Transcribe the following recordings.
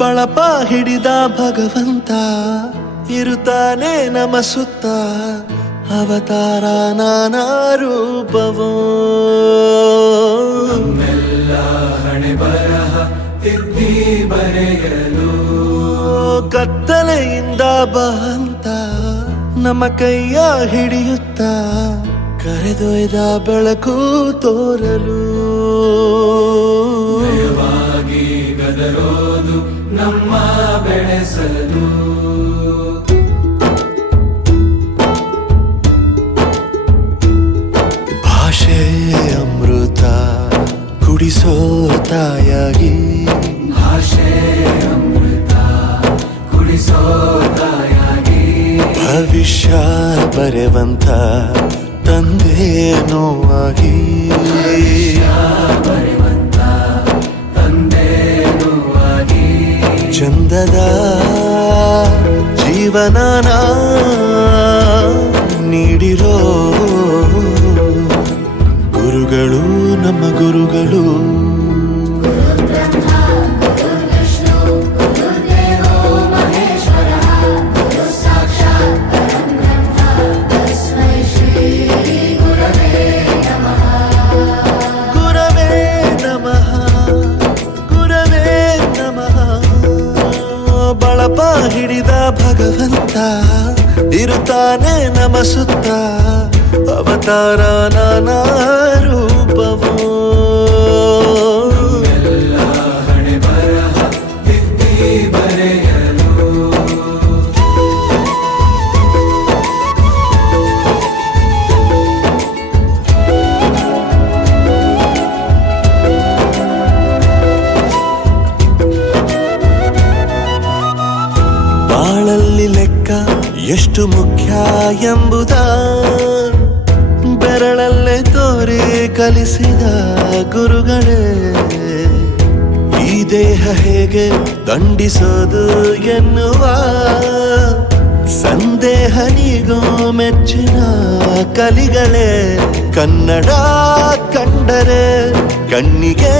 ಬಳಪ ಹಿಡಿದ ಭಗವಂತ ಇರುತ್ತಾನೆ ನಮ ಸುತ್ತ, ಅವತಾರ ನಾನಾ ರೂಪವೋ. ನಮ್ಮೆಲ್ಲ ಹಣೆ ಬರಹ ತಿದ್ದಿ ಬರೆಯಲು ಕತ್ತಲೆಯಿಂದ ಬಂತ ನಮ್ಮ ಕೈಯ ಹಿಡಿಯುತ್ತ, ಕರೆದೊಯ್ದ ಬೆಳಕು ತೋರಲು. ಭಯವಾಗಿ ಗದರೋದು ನಮ್ಮ ಬೆಳೆಸಲು. ಭಾಷೆ ಅಮೃತ ಕುಡಿಸೋ ತಾಯಾಗಿ, ಭಾಷೆ ಅಮೃತ ಕುಡಿಸೋ ತಾಯಾಗಿ, ಭವಿಷ್ಯ ಬರೆವಂತ ತಂದೇನೋ ಆಗಿ, ಬರೆವಂತ ತಂದೇನೂ ಆಗಿ, ಚಂದದ ಜೀವನನ ನೀಡಿರೋ ಗುರುಗಳು ನಮ್ಮ ಗುರುಗಳು. ಬಳಪ ಹಿಡಿದ ಭಗವಂತ ಇರುತ್ತಾನೆ ನಮ ಸುತ್ತ, ಅವತಾರ ನಾನಾ ರೂಪವೋ. ಎಲ್ಲ ಹಣೆ ಬರಹ ತಿದ್ದಿ ಬರೆಯಲು. ಬಾಳಲ್ಲಿ ಲೆಕ್ಕ ಎಷ್ಟು ಮುಖ್ಯ ಎಂಬುದ ಬೆರಳಲ್ಲೇ ತೋರಿ ಕಲಿಸಿದ ಗುರುಗಳೇ. ಈ ದೇಹ ಹೇಗೆ ದಂಡಿಸೋದು ಎನ್ನುವ ಸಂದೇಹ ನೀಗೋ ಮೆಚ್ಚಿನ ಕಲಿಗಳೇ. ಕನ್ನಡ ಕಂಡರೆ ಕಣ್ಣಿಗೆ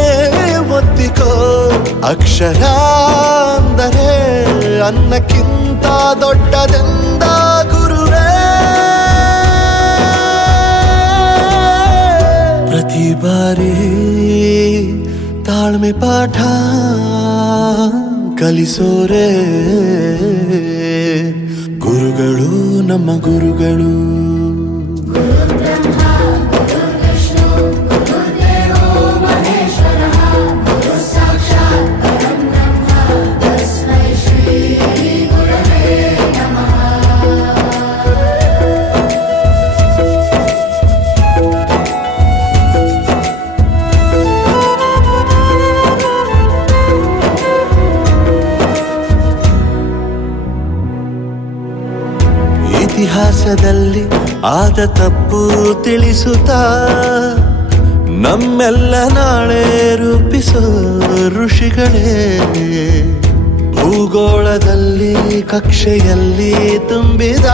ಒತ್ತಿಕೋ, ಅಕ್ಷರ ಅಂದರೆ ಅನ್ನಕ್ಕಿಂತ ದೊಡ್ಡದೆಂದ ಗುರುವೇ. ಪ್ರತಿ ಬಾರಿ ತಾಳ್ಮೆ ಪಾಠ ಕಲಿಸೋರೆ ಗುರುಗಳು ನಮ್ಮ ಗುರುಗಳು. ಇತಿಹಾಸದಲ್ಲಿ ಆದ ತಪ್ಪು ತಿಳಿಸುತ್ತಾ ನಮ್ಮೆಲ್ಲ ನಾಳೆ ರೂಪಿಸೋ ಋಷಿಗಳೇ. ಭೂಗೋಳದಲ್ಲಿ ಕಕ್ಷೆಯಲ್ಲಿ ತುಂಬಿದ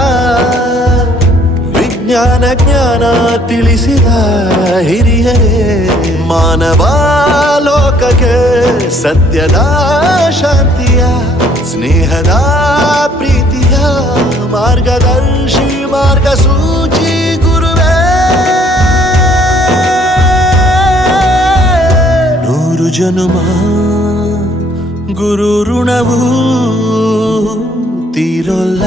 ವಿಜ್ಞಾನ ಜ್ಞಾನ ತಿಳಿಸಿದ ಹಿರಿಯರೇ. ಮಾನವ ಲೋಕಕ್ಕೆ ಸತ್ಯದ ಶಾಂತಿಯ ಸ್ನೇಹದ ಪ್ರೀತಿಯ ಮಾರ್ಗದರ್ಶಿ ಮಾರ್ಗಸೂಚಿ ಗುರುವೇ. 100 ಜನುಮ ಗುರು ಋಣವು ತೀರೋಲ್ಲ.